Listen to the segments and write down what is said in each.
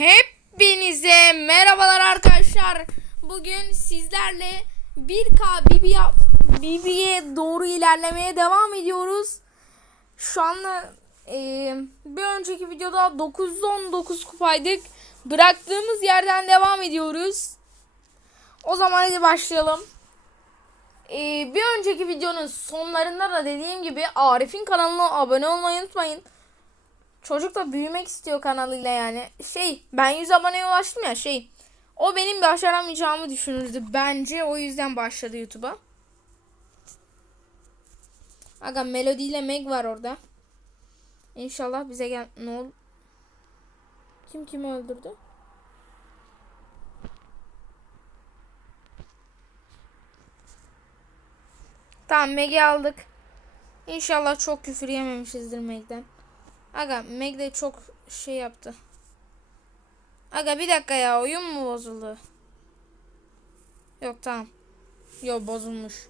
Hepinize merhabalar arkadaşlar. Bugün sizlerle 1K BB BB'ye doğru ilerlemeye devam ediyoruz. Şu anda e, bir önceki videoda 919 kupaydık. Bıraktığımız yerden devam ediyoruz. O zaman hadi başlayalım. E, bir önceki videonun sonlarında da dediğim gibi Arif'in kanalına abone olmayı unutmayın. Çocuk da büyümek istiyor kanalıyla yani. Şey ben 100 aboneye ulaştım ya şey. O benim başaramayacağımı düşünürdü. Bence o yüzden başladı YouTube'a. Aga Melody ile Meg var orada. İnşallah bize gel... Ne ol... Kim kimi öldürdü? Tamam Meg'i aldık. İnşallah çok küfür yememişizdir Meg'den. Aga Meg de çok şey yaptı. Aga bir dakika ya oyun mu bozuldu? Yok tamam. Yok bozulmuş.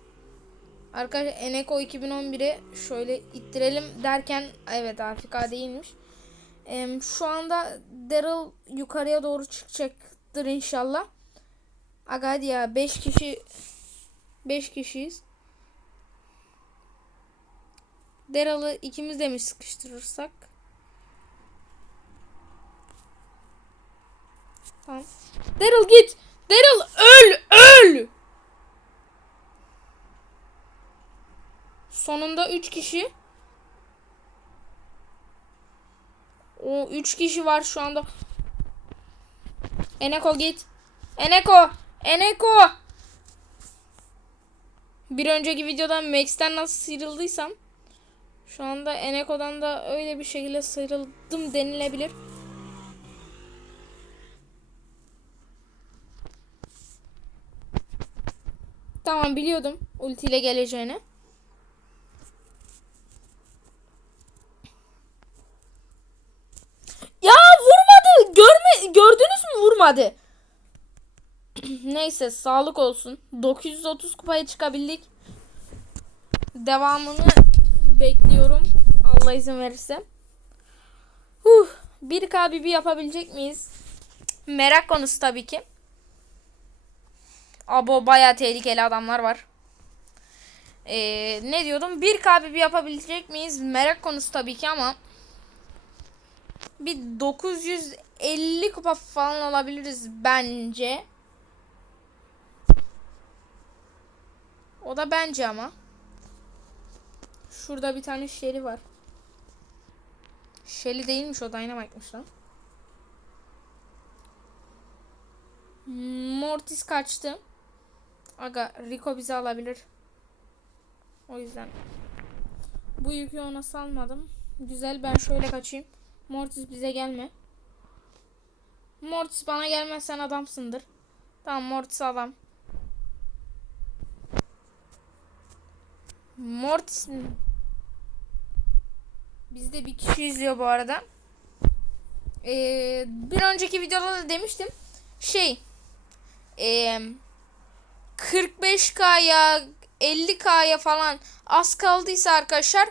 Arkadaşlar Eneko 2011'i şöyle ittirelim derken evet Afrika değilmiş. Ee, şu anda Daryl yukarıya doğru çıkacaktır inşallah. Aga hadi ya 5 kişi 5 kişiyiz. Daryl'ı ikimiz de mi sıkıştırırsak? Tamam. Daryl git. Daryl öl öl. Sonunda 3 kişi. O 3 kişi var şu anda. Eneko git. Eneko. Eneko. Bir önceki videoda Max'ten nasıl sıyrıldıysam şu anda Eneko'dan da öyle bir şekilde sıyrıldım denilebilir. Tamam biliyordum ultiyle geleceğini. Ya vurmadı. Görme gördünüz mü vurmadı. Neyse sağlık olsun. 930 kupaya çıkabildik. Devamını bekliyorum. Allah izin verirse. Huh, 1K BB yapabilecek miyiz? Merak konusu tabii ki. Abo baya tehlikeli adamlar var. Ee, ne diyordum? 1K BB yapabilecek miyiz? Merak konusu tabii ki ama bir 950 kupa falan alabiliriz bence. O da bence ama. Şurada bir tane Shelly var. Shelly değilmiş o Dynamite'mış lan. Mortis kaçtı. Aga Rico bizi alabilir. O yüzden. Bu yükü ona salmadım. Güzel ben şöyle kaçayım. Mortis bize gelme. Mortis bana gelmezsen adamsındır. Tamam Mortis adam. Mortis Bizde bir kişi izliyor bu arada. Ee, bir önceki videoda da demiştim. Şey e, 45K'ya 50K'ya falan az kaldıysa arkadaşlar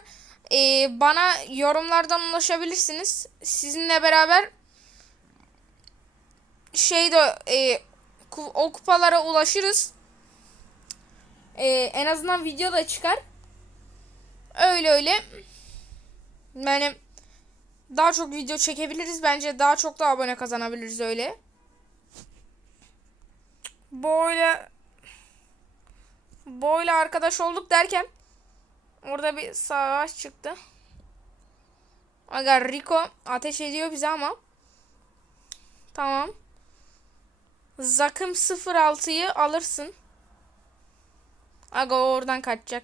e, bana yorumlardan ulaşabilirsiniz. Sizinle beraber şeyde e, o kupalara ulaşırız. E, en azından video da çıkar. Öyle öyle. Yani daha çok video çekebiliriz. Bence daha çok da abone kazanabiliriz öyle. Böyle böyle arkadaş olduk derken orada bir savaş çıktı. Aga Rico ateş ediyor bize ama. Tamam. Zakım 06'yı alırsın. Aga oradan kaçacak.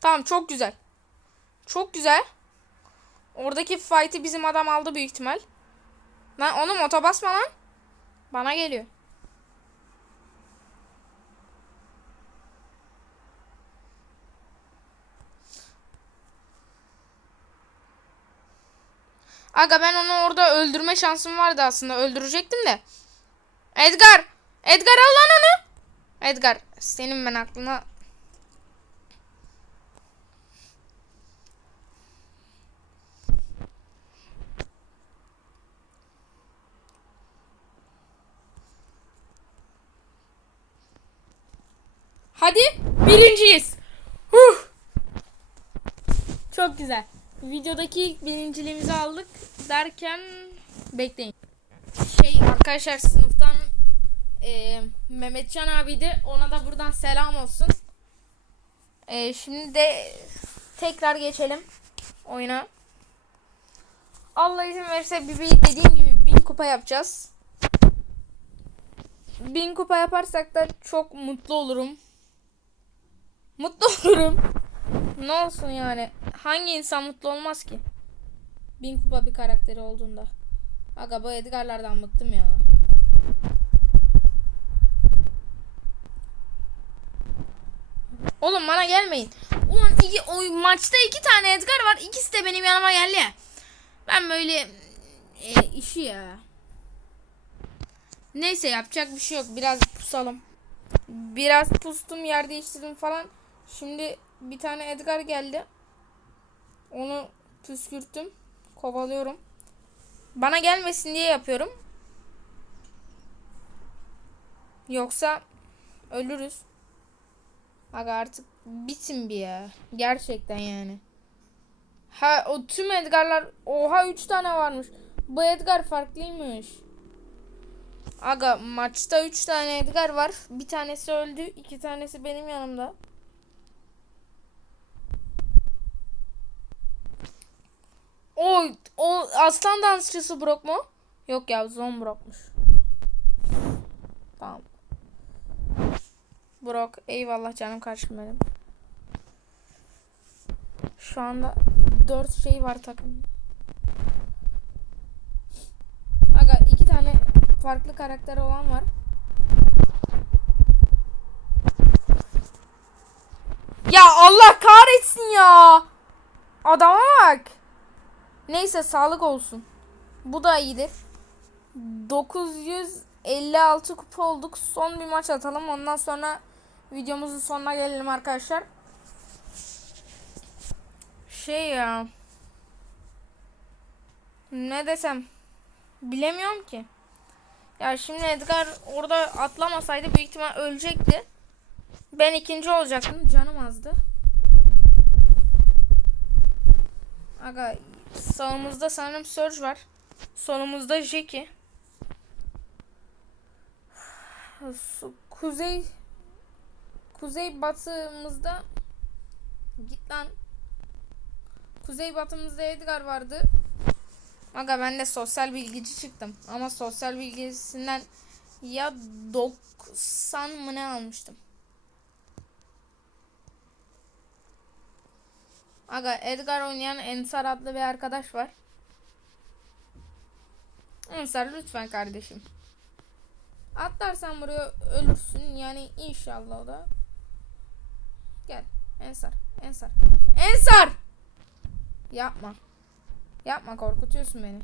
Tamam çok güzel. Çok güzel. Oradaki fight'ı bizim adam aldı büyük ihtimal. Lan onu moto lan. Bana geliyor. Aga ben onu orada öldürme şansım vardı aslında. Öldürecektim de. Edgar. Edgar al lan onu. Edgar senin ben aklına Hadi birinciyiz. Huh. Çok güzel. Videodaki ilk birinciliğimizi aldık derken bekleyin. Şey arkadaşlar sınıftan e, Mehmetcan abiydi. Ona da buradan selam olsun. E, şimdi de tekrar geçelim oyuna. Allah izin verirse bir, bir dediğim gibi bin kupa yapacağız. Bin kupa yaparsak da çok mutlu olurum. Mutlu olurum. Ne olsun yani. Hangi insan mutlu olmaz ki? Bin kupa bir karakteri olduğunda. Aga bu Edgar'lardan bıktım ya. Oğlum bana gelmeyin. Ulan iki, o maçta iki tane Edgar var. İkisi de benim yanıma geldi. Ben böyle e, işi ya. Neyse yapacak bir şey yok. Biraz pusalım. Biraz pustum yer değiştirdim falan. Şimdi bir tane Edgar geldi. Onu püskürttüm. Kovalıyorum. Bana gelmesin diye yapıyorum. Yoksa ölürüz. Aga artık bitin bir ya. Gerçekten yani. Ha o tüm Edgar'lar oha 3 tane varmış. Bu Edgar farklıymış. Aga maçta 3 tane Edgar var. Bir tanesi öldü. iki tanesi benim yanımda. O, aslan dansçısı Brock mu? Yok ya Zon Brock'muş. Tamam. Brock eyvallah canım karşım benim. Şu anda 4 şey var takım. Aga iki tane farklı karakter olan var. Ya Allah kahretsin ya. Adama bak. Neyse sağlık olsun. Bu da iyidir. 956 kupa olduk. Son bir maç atalım. Ondan sonra videomuzun sonuna gelelim arkadaşlar. Şey ya. Ne desem. Bilemiyorum ki. Ya şimdi Edgar orada atlamasaydı büyük ihtimal ölecekti. Ben ikinci olacaktım. Canım azdı. Aga sağımızda sanırım Surge var. Solumuzda Jackie. Kuzey Kuzey batımızda git lan. Kuzey batımızda Edgar vardı. Aga ben de sosyal bilgici çıktım. Ama sosyal bilgisinden ya 90 mı ne almıştım. Aga Edgar oynayan Ensar adlı bir arkadaş var. Ensar lütfen kardeşim. Atlarsan buraya ölürsün. Yani inşallah o da. Gel. Ensar. Ensar. Ensar! Yapma. Yapma korkutuyorsun beni.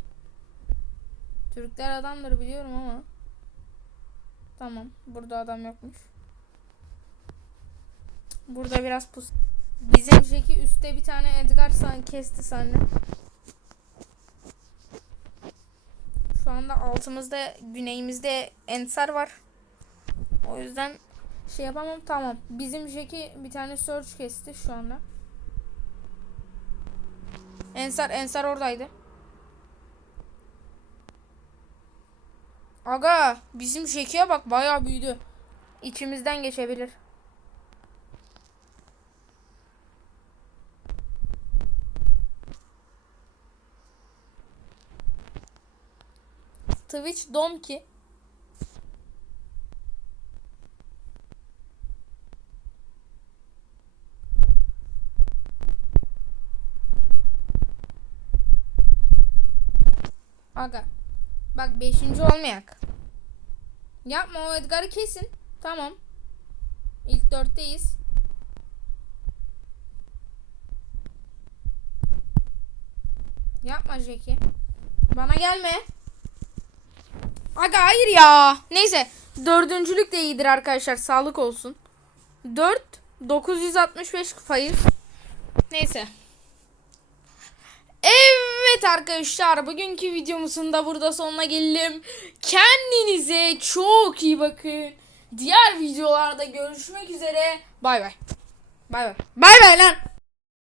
Türkler adamdır biliyorum ama. Tamam. Burada adam yokmuş. Burada biraz pus. Bizim Jackie üstte bir tane Edgar san kesti sandı. Şu anda altımızda güneyimizde Ensar var. O yüzden şey yapamam tamam. Bizim Jackie bir tane Surge kesti şu anda. Ensar Ensar oradaydı. Aga bizim Jackie'ye bak bayağı büyüdü. İçimizden geçebilir. Twitch Domki. Aga. Bak beşinci olmayak. Yapma o Edgar'ı kesin. Tamam. İlk dörtteyiz. Yapma Jackie. Bana gelme. Aga hayır ya. Neyse. Dördüncülük de iyidir arkadaşlar. Sağlık olsun. 4 965 kupayız. Neyse. Evet arkadaşlar bugünkü videomuzun da burada sonuna gelelim. Kendinize çok iyi bakın. diğer videolarda görüşmek üzere. Bay bay. Bay bay. Bay bay lan.